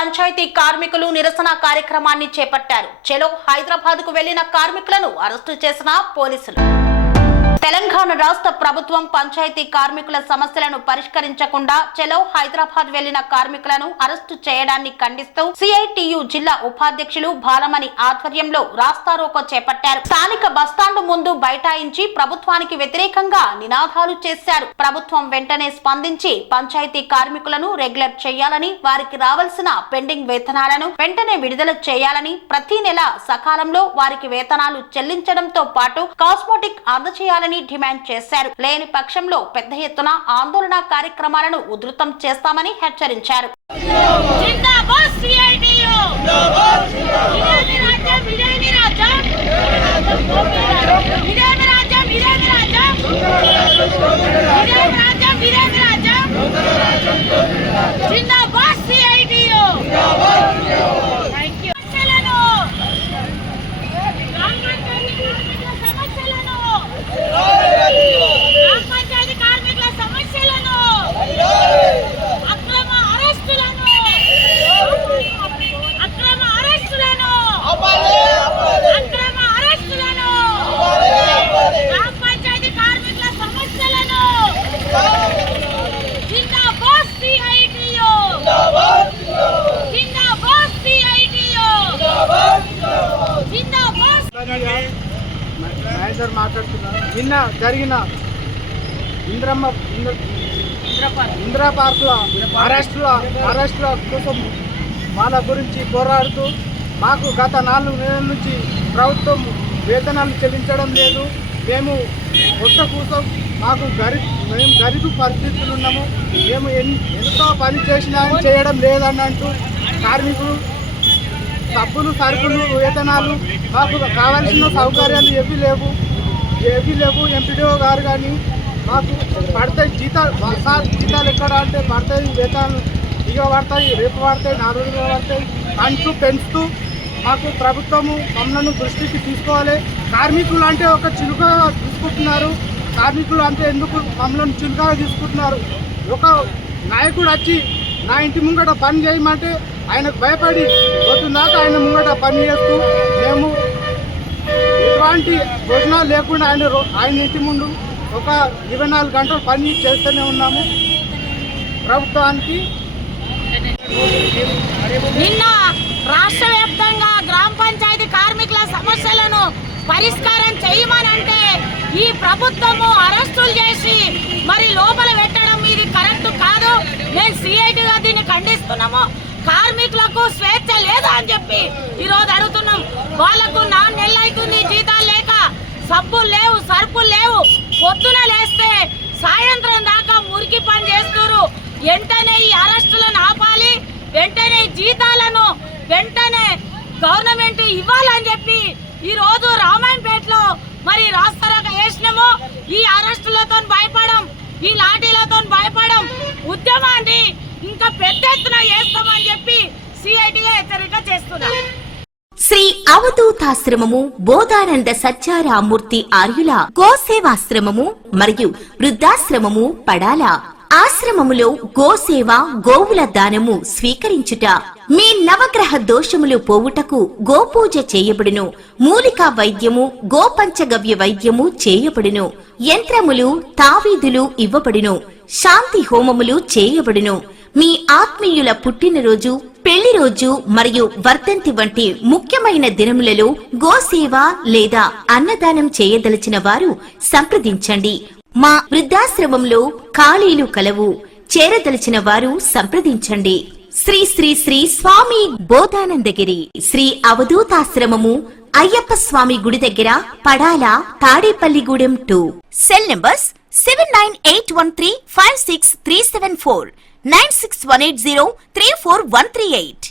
పంచాయతీ కార్మికులు నిరసన కార్యక్రమాన్ని చేపట్టారు. చలో హైదరాబాద్ కు వెళ్లిన కార్మికులను అరెస్టు చేసిన పోలీసులు. తెలంగాణ రాష్ట్ర ప్రభుత్వం పంచాయతీ కార్మికుల సమస్యలను పరిష్కరించకుండా చలో హైదరాబాద్ వెళ్లిన కార్మికులను అరెస్టు చేయడాన్ని ఖండిస్తూ సిఐటియు జిల్లా ఉపాధ్యక్షులు బాలమణి ఆధ్వర్యంలో రాస్తారోకో చేపట్టారు. స్థానిక బస్టాండ్ ముందు బైఠాయించి ప్రభుత్వానికి వ్యతిరేకంగా నినాదాలు చేశారు. ప్రభుత్వం వెంటనే స్పందించి పంచాయతీ కార్మికులను రెగ్యులర్ చేయాలని, వారికి రావాల్సిన పెండింగ్ వేతనాలను వెంటనే విడుదల చేయాలని, ప్రతి నెల సకాలంలో వారికి వేతనాలు చెల్లించడంతో పాటు కాస్మోటిక్ అందజేయాలని డిమాండ్ చేశారు. లేని పక్షంలో పెద్ద ఎత్తున ఆందోళన కార్యక్రమాలను ఉధృతం చేస్తామని హెచ్చరించారు. నిన్న జరిగిన ఇందిరా పార్కుల అరెస్టుల కోసం వాళ్ళ గురించి పోరాడుతూ మాకు గత 4 నెలల నుంచి ప్రభుత్వం వేతనాలు చెల్లించడం లేదు. మేము కొత్త కోసం మేము గరీబు పరిస్థితులు ఉన్నాము. మేము ఎంతో పని చేసినా చేయడం లేదన్నట్టు కార్మికులు సబ్బులు, సరుకులు, వేతనాలు, మాకు కావాల్సిన సౌకర్యాలు ఏవీ లేవు. ఎంపీడీఓ గారు కానీ మాకు పడతాయి జీతాలు ఎక్కడ అంటే పడతాయి, వేతనాలు ఇక పడతాయి, రేపు పడతాయి, 4 రోజులు పడతాయి అంటూ పెంచుతూ మాకు ప్రభుత్వము మమ్మల్ని దృష్టికి తీసుకోవాలి. కార్మికులు అంటే ఒక చులుకగా తీసుకుంటున్నారు. కార్మికులు అంటే ఎందుకు మమ్మల్ని చులుకగా తీసుకుంటున్నారు? ఒక నాయకుడు వచ్చి నా ఇంటి ముంగట పని చేయమంటే ఆయనకు భయపడి పొద్దున్నాక ఆయన ముంగట పని చేస్తూ మేము ఎటువంటి భోజనాలు లేకుండా ఆయన ఇంటి ముందు ఒక 24 గంటలు పని చేస్తూనే ఉన్నాము. ప్రభుత్వానికి నిన్న రాష్ట్ర వ్యాప్తంగా గ్రామ పంచాయతీ కార్మికుల సమస్యలను పరిష్కారం చేయమనంటే ఈ ప్రభుత్వము అరెస్టులు చేసి మరి లోపల పెట్టడం ఇది కరెక్ట్ కాదు. మేము సిఐటిగా దీన్ని ఖండిస్తున్నాము. కార్మికులకు స్వేచ్ఛ లేదా అని చెప్పి ఈరోజు అడుగుతున్నాం. వాళ్లకు 4 నెలలు అవుతుంది జీతాలు లేక, సబ్బులు లేవు, సరుకులు లేవు. పొద్దున లేస్తే సాయంత్రం దాకా మురికి పని చేస్తున్నారు. వెంటనే ఈ అరెస్టులను ఆపాలి, వెంటనే జీతాలను వెంటనే గవర్నమెంట్ ఇవ్వాలని చెప్పి ఈ రోజు రామాయణపేటలో మరి రాస్తారోకో వేసినాము. ఈ అరెస్టులతో భయపడం, ఈ లాఠీలతో భయపడం, ఉద్యమాన్ని ఇంకా పెద్ద ఎత్తున చేస్తామని చెప్పి సిఐటిగా హెచ్చరిక చేస్తున్నా. శ్రీ అవధూతాశ్రమము బోధానంద సత్యారామూర్తి ఆర్యుల గోసేవాశ్రమము మరియు వృద్ధాశ్రమము పడాల. ఆశ్రమములో గోసేవ, గోవుల దానము స్వీకరించుట, మీ నవగ్రహ దోషములు పోవుటకు గోపూజ చేయబడును. మూలికా వైద్యము, గోపంచగవ్య వైద్యము చేయబడును. యంత్రములు, తావీదులు ఇవ్వబడును. శాంతి హోమములు చేయబడును. మీ ఆత్మీయుల పుట్టినరోజు, పెళ్లి రోజు మరియు వర్ధంతి వంటి ముఖ్యమైన దినములలో గోసేవ లేదా అన్నదానం చేయదలిచిన వారు సంప్రదించండి. మా వృద్ధాశ్రమంలో ఖాళీలు కలవు. చేరదలిచిన వారు సంప్రదించండి. శ్రీ శ్రీ శ్రీ స్వామి బోధానందగిరి శ్రీ అవధూతాశ్రమము, అయ్యప్ప స్వామి గుడి దగ్గర, పడాల, తాడేపల్లిగూడెం 2. Cell numbers 7981356374, 9618034 138.